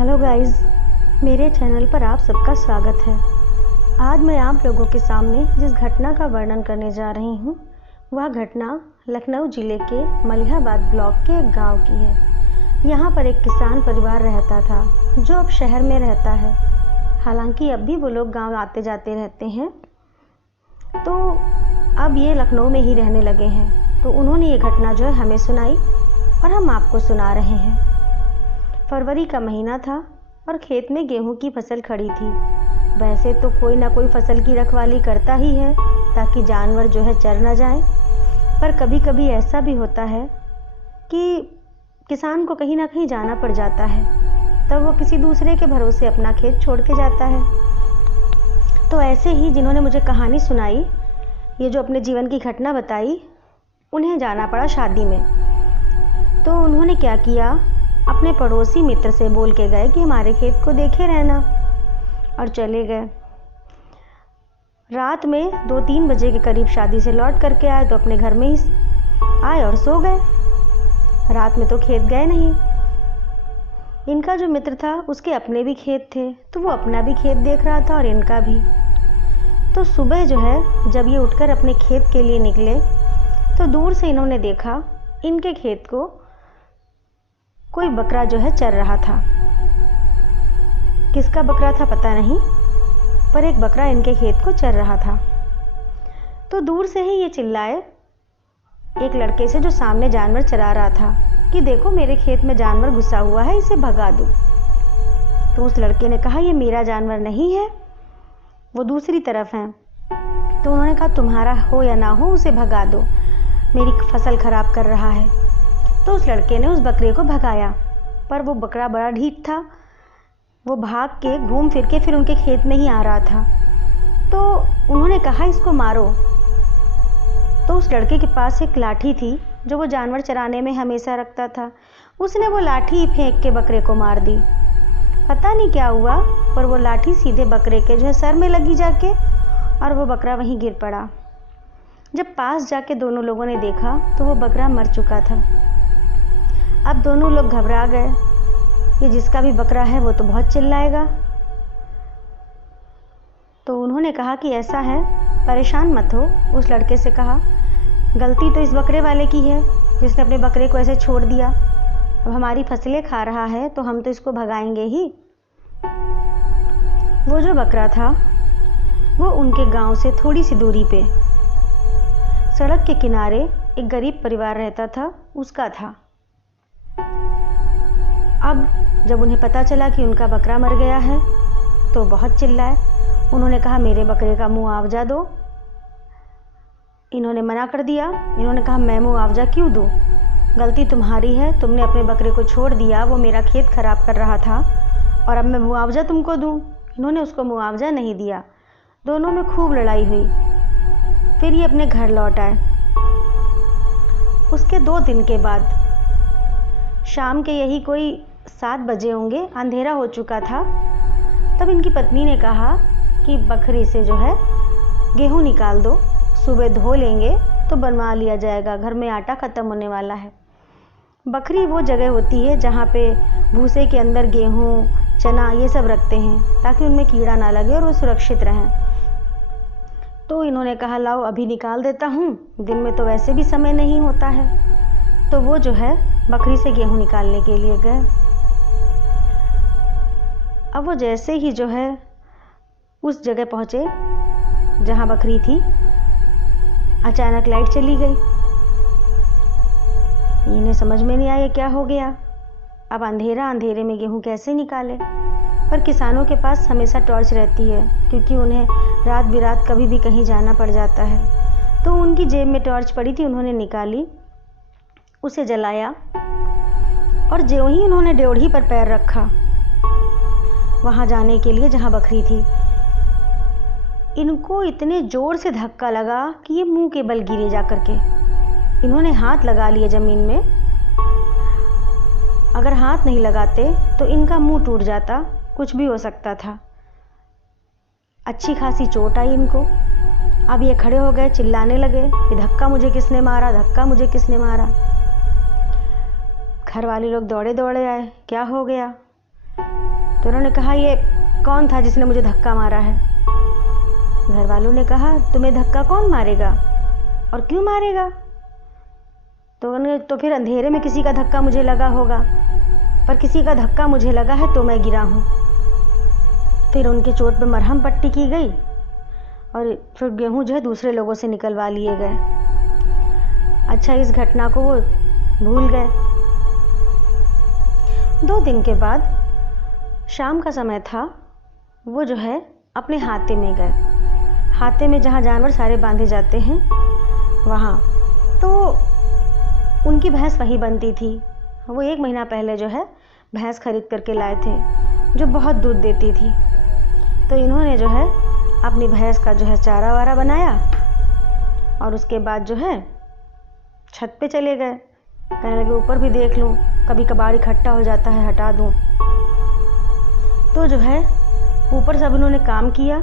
Hello guys, मेरे channel पर आप सबका स्वागत है। आज मैं आप लोगों के सामने जिस घटना का वर्णन करने जा रही हूँ वह घटना लखनऊ ज़िले के मलिहाबाद ब्लॉक के एक गांव की है। यहाँ पर एक किसान परिवार रहता था जो अब शहर में रहता है। हालांकि अब भी वो लोग गांव आते जाते रहते हैं, तो अब ये लखनऊ में ही रहने लगे हैं। तो उन्होंने ये घटना जो है हमें सुनाई और हम आपको सुना रहे हैं। फरवरी का महीना था और खेत में गेहूं की फसल खड़ी थी। वैसे तो कोई ना कोई फसल की रखवाली करता ही है ताकि जानवर जो है चर ना जाएं, पर कभी कभी ऐसा भी होता है कि किसान को कहीं ना कहीं जाना पड़ जाता है, तब वो किसी दूसरे के भरोसे अपना खेत छोड़ के जाता है। तो ऐसे ही जिन्होंने मुझे कहानी सुनाई, ये जो अपने जीवन की घटना बताई, उन्हें जाना पड़ा शादी में। तो उन्होंने क्या किया, अपने पड़ोसी मित्र से बोल के गए कि हमारे खेत को देखे रहना, और चले गए। रात में 2-3 बजे के करीब शादी से लौट करके आए तो अपने घर में ही आए और सो गए। रात में तो खेत गए नहीं। इनका जो मित्र था उसके अपने भी खेत थे, तो वो अपना भी खेत देख रहा था और इनका भी। तो सुबह जो है जब ये उठकर अपने खेत के लिए निकले तो दूर से इन्होंने देखा इनके खेत को कोई बकरा जो है चर रहा था। किसका बकरा था पता नहीं, पर एक बकरा इनके खेत को चर रहा था। तो दूर से ही ये चिल्लाए एक लड़के से जो सामने जानवर चरा रहा था कि देखो मेरे खेत में जानवर घुसा हुआ है, इसे भगा दो। तो उस लड़के ने कहा ये मेरा जानवर नहीं है, वो दूसरी तरफ है। तो उन्होंने कहा तुम्हारा हो या ना हो उसे भगा दो, मेरी फसल खराब कर रहा है। तो उस लड़के ने उस बकरे को भगाया, पर वो बकरा बड़ा ढीठ था। वो भाग के घूम फिर के फिर उनके खेत में ही आ रहा था। तो उन्होंने कहा इसको मारो। तो उस लड़के के पास एक लाठी थी जो वो जानवर चराने में हमेशा रखता था। उसने वो लाठी फेंक के बकरे को मार दी। पता नहीं क्या हुआ, पर वो लाठी सीधे बकरे के जो है सर में लगी जाके, और वो बकरा वहीं गिर पड़ा। जब पास जाके दोनों लोगों ने देखा तो वो बकरा मर चुका था। अब दोनों लोग घबरा गए, ये जिसका भी बकरा है वो तो बहुत चिल्लाएगा। तो उन्होंने कहा कि ऐसा है, परेशान मत हो। उस लड़के से कहा गलती तो इस बकरे वाले की है जिसने अपने बकरे को ऐसे छोड़ दिया। अब हमारी फसलें खा रहा है तो हम तो इसको भगाएंगे ही। वो जो बकरा था वो उनके गांव से थोड़ी सी दूरी पे सड़क के किनारे एक गरीब परिवार रहता था, उसका था। अब जब उन्हें पता चला कि उनका बकरा मर गया है तो बहुत चिल्लाए। उन्होंने कहा मेरे बकरे का मुआवजा दो। इन्होंने मना कर दिया। इन्होंने कहा मैं मुआवजा क्यों दूं, गलती तुम्हारी है, तुमने अपने बकरे को छोड़ दिया, वो मेरा खेत खराब कर रहा था, और अब मैं मुआवजा तुमको दूं। इन्होंने उसको मुआवजा नहीं दिया। दोनों में खूब लड़ाई हुई। फिर ये अपने घर लौट आए। उसके 2 दिन के बाद शाम के यही कोई 7 बजे होंगे, अंधेरा हो चुका था। तब इनकी पत्नी ने कहा कि बकरी से जो है गेहूं निकाल दो, सुबह धो लेंगे तो बनवा लिया जाएगा, घर में आटा ख़त्म होने वाला है। बकरी वो जगह होती है जहाँ पे भूसे के अंदर गेहूं, चना ये सब रखते हैं ताकि उनमें कीड़ा ना लगे और वो सुरक्षित रहें। तो इन्होंने कहा लाओ अभी निकाल देता हूँ, दिन में तो वैसे भी समय नहीं होता है। तो वो जो है बकरी से गेहूं निकालने के लिए गए। अब वो जैसे ही जो है उस जगह पहुंचे जहां बकरी थी, अचानक लाइट चली गई। इन्हें समझ में नहीं आया क्या हो गया। अब अंधेरे में गेहूं कैसे निकाले, पर किसानों के पास हमेशा टॉर्च रहती है क्योंकि उन्हें रात बिरात कभी भी कहीं जाना पड़ जाता है। तो उनकी जेब में टॉर्च पड़ी थी, उन्होंने निकाली, उसे जलाया, और ज्यों ही उन्होंने ड्योढ़ी पर पैर रखा वहां जाने के लिए जहां बकरी थी, इनको इतने जोर से धक्का लगा कि ये मुंह के बल गिरे जा करके। इन्होंने हाथ लगा लिए जमीन में। अगर हाथ नहीं लगाते तो इनका मुंह टूट जाता, कुछ भी हो सकता था। अच्छी खासी चोट आई इनको। अब ये खड़े हो गए, चिल्लाने लगे कि धक्का मुझे किसने मारा, धक्का मुझे किसने मारा। घर वाले लोग दौड़े दौड़े आए, क्या हो गया। तो उन्होंने कहा, ये कौन था जिसने मुझे धक्का मारा है? घर वालों ने कहा, तुम्हें धक्का कौन मारेगा और क्यों मारेगा? तो फिर अंधेरे में किसी का धक्का मुझे लगा होगा, पर किसी का धक्का मुझे लगा है तो मैं गिरा हूँ। फिर उनके चोट पे मरहम पट्टी की गई और फिर गेहूँ जो है दूसरे लोगों से निकलवा लिए गए। अच्छा, इस घटना को वो भूल गए। 2 दिन के बाद शाम का समय था, वो जो है अपने हाते में गए। हाते में जहाँ जानवर सारे बांधे जाते हैं वहाँ, तो उनकी भैंस वहीं बनती थी। वो 1 महीना पहले जो है भैंस खरीद करके लाए थे, जो बहुत दूध देती थी। तो इन्होंने जो है अपनी भैंस का जो है चारा वारा बनाया और उसके बाद जो है छत पे चले गए। कहने लगे, ऊपर भी देख लूँ, कभी कभार इकट्ठा हो जाता है, हटा दूँ। तो जो है ऊपर सब उन्होंने काम किया।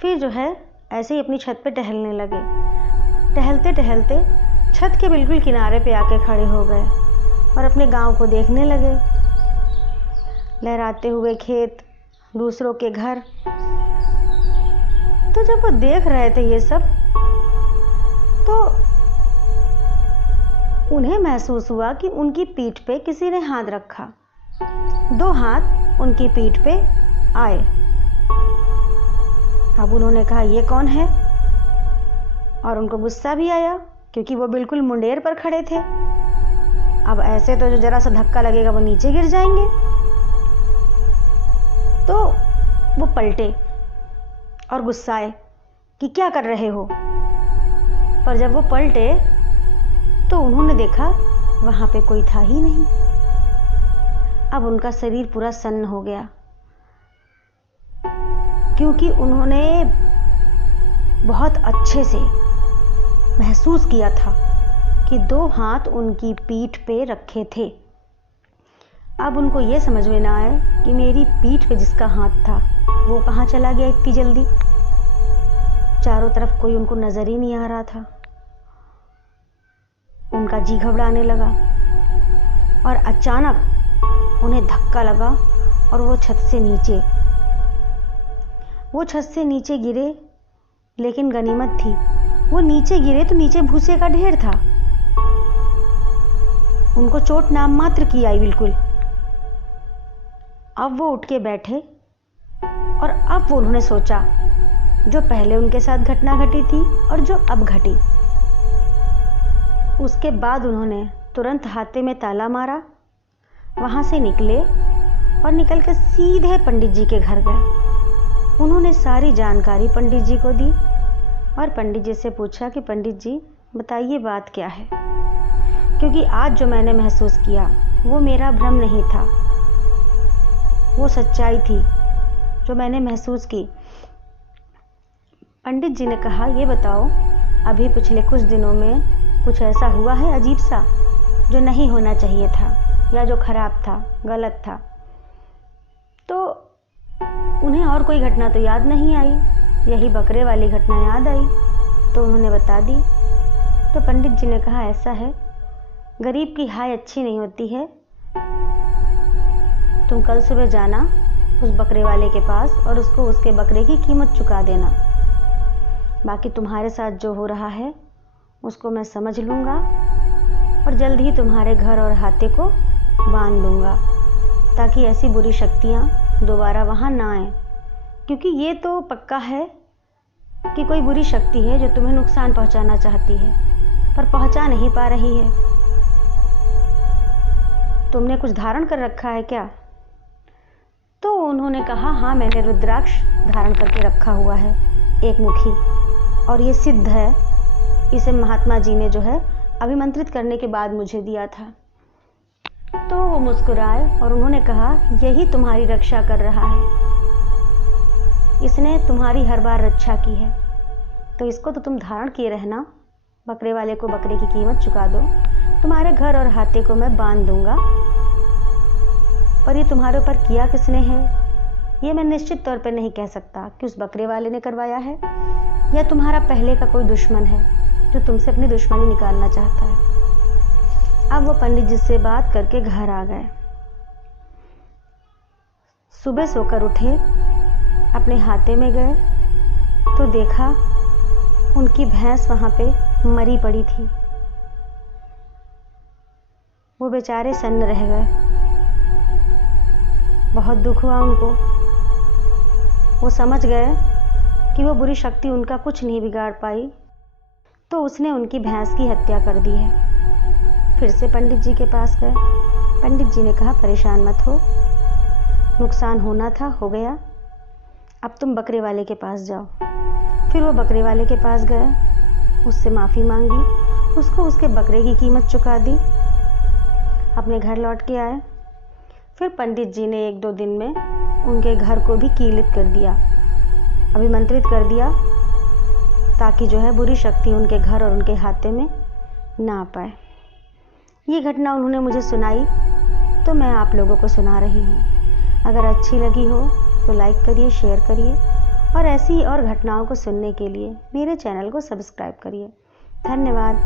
फिर जो है ऐसे ही अपनी छत पे टहलने लगे। टहलते टहलते छत के बिल्कुल किनारे पे आके खड़े हो गए और अपने गांव को देखने लगे। लहराते हुए खेत, दूसरों के घर। तो जब वो देख रहे थे ये सब, तो उन्हें महसूस हुआ कि उनकी पीठ पे किसी ने हाथ रखा। 2 हाथ उनकी पीठ पे आए। अब उन्होंने कहा, ये कौन है? और उनको गुस्सा भी आया क्योंकि वो बिल्कुल मुंडेर पर खड़े थे। अब ऐसे तो जो जरा सा धक्का लगेगा वो नीचे गिर जाएंगे। तो वो पलटे और गुस्साए कि क्या कर रहे हो? पर जब वो पलटे तो उन्होंने देखा वहां पे कोई था ही नहीं। अब उनका शरीर पूरा सन्न हो गया क्योंकि उन्होंने बहुत अच्छे से महसूस किया था कि 2 हाथ उनकी पीठ पे रखे थे। अब उनको ये समझ में ना आए कि मेरी पीठ पे जिसका हाथ था वो कहाँ चला गया इतनी जल्दी। चारों तरफ कोई उनको नजर ही नहीं आ रहा था। उनका जी घबराने लगा और अचानक उन्हें धक्का लगा और वो छत से नीचे गिरे। लेकिन गनीमत थी, वो नीचे गिरे तो नीचे भूसे का ढेर था। उनको चोट नाम मात्र की आई बिल्कुल। अब वो उठ के बैठे और अब वो उन्होंने सोचा जो पहले उनके साथ घटना घटी थी और जो अब घटी। उसके बाद उन्होंने तुरंत हाथे में ताला मारा, वहां से निकले और निकल के सीधे पंडित जी के घर गए। उन्होंने सारी जानकारी पंडित जी को दी और पंडित जी से पूछा कि पंडित जी बताइए बात क्या है, क्योंकि आज जो मैंने महसूस किया वो मेरा भ्रम नहीं था, वो सच्चाई थी जो मैंने महसूस की। पंडित जी ने कहा, ये बताओ अभी पिछले कुछ दिनों में कुछ ऐसा हुआ है अजीब सा जो नहीं होना चाहिए था या जो खराब था, गलत था? तो उन्हें और कोई घटना तो याद नहीं आई, यही बकरे वाली घटना याद आई तो उन्होंने बता दी। तो पंडित जी ने कहा, ऐसा है, गरीब की हाय अच्छी नहीं होती है। तुम कल सुबह जाना उस बकरे वाले के पास और उसको उसके बकरे की कीमत चुका देना। बाकी तुम्हारे साथ जो हो रहा है उसको मैं समझ लूँगा और जल्द ही तुम्हारे घर और हाथे को बांध दूँगा ताकि ऐसी बुरी शक्तियाँ दोबारा वहाँ ना आए। क्योंकि ये तो पक्का है कि कोई बुरी शक्ति है जो तुम्हें नुकसान पहुँचाना चाहती है पर पहुँचा नहीं पा रही है। तुमने कुछ धारण कर रखा है क्या? तो उन्होंने कहा, हाँ मैंने रुद्राक्ष धारण करके रखा हुआ है, एक मुखी, और ये सिद्ध है। इसे महात्मा जी ने जो है अभिमंत्रित करने के बाद मुझे दिया था। तो वो मुस्कुराए और उन्होंने कहा, यही तुम्हारी रक्षा कर रहा है, इसने तुम्हारी हर बार रक्षा की है, तो इसको तो तुम धारण किए रहना। बकरे वाले को बकरे की कीमत चुका दो, तुम्हारे घर और हाथे को मैं बांध दूंगा। पर ये तुम्हारे ऊपर किया किसने है ये मैं निश्चित तौर पर नहीं कह सकता कि उस बकरे वाले ने करवाया है या तुम्हारा पहले का कोई दुश्मन है जो तुमसे अपनी दुश्मनी निकालना चाहता है। अब वो पंडित जी से बात करके घर आ गए। सुबह सोकर उठे, अपने हाथे में गए तो देखा उनकी भैंस वहाँ पे मरी पड़ी थी। वो बेचारे सन्न रह गए। बहुत दुख हुआ उनको। वो समझ गए कि वो बुरी शक्ति उनका कुछ नहीं बिगाड़ पाई, तो उसने उनकी भैंस की हत्या कर दी है। फिर से पंडित जी के पास गए। पंडित जी ने कहा, परेशान मत हो, नुकसान होना था, हो गया, अब तुम बकरे वाले के पास जाओ। फिर वो बकरे वाले के पास गए, उससे माफ़ी मांगी, उसको उसके बकरे की कीमत चुका दी, अपने घर लौट के आए। फिर पंडित जी ने 1-2 दिन में उनके घर को भी कीलित कर दिया, अभिमंत्रित कर दिया, ताकि जो है बुरी शक्ति उनके घर और उनके हाथे में ना आ पाए। ये घटना उन्होंने मुझे सुनाई तो मैं आप लोगों को सुना रही हूँ। अगर अच्छी लगी हो तो लाइक करिए, शेयर करिए और ऐसी ही और घटनाओं को सुनने के लिए मेरे चैनल को सब्सक्राइब करिए। धन्यवाद।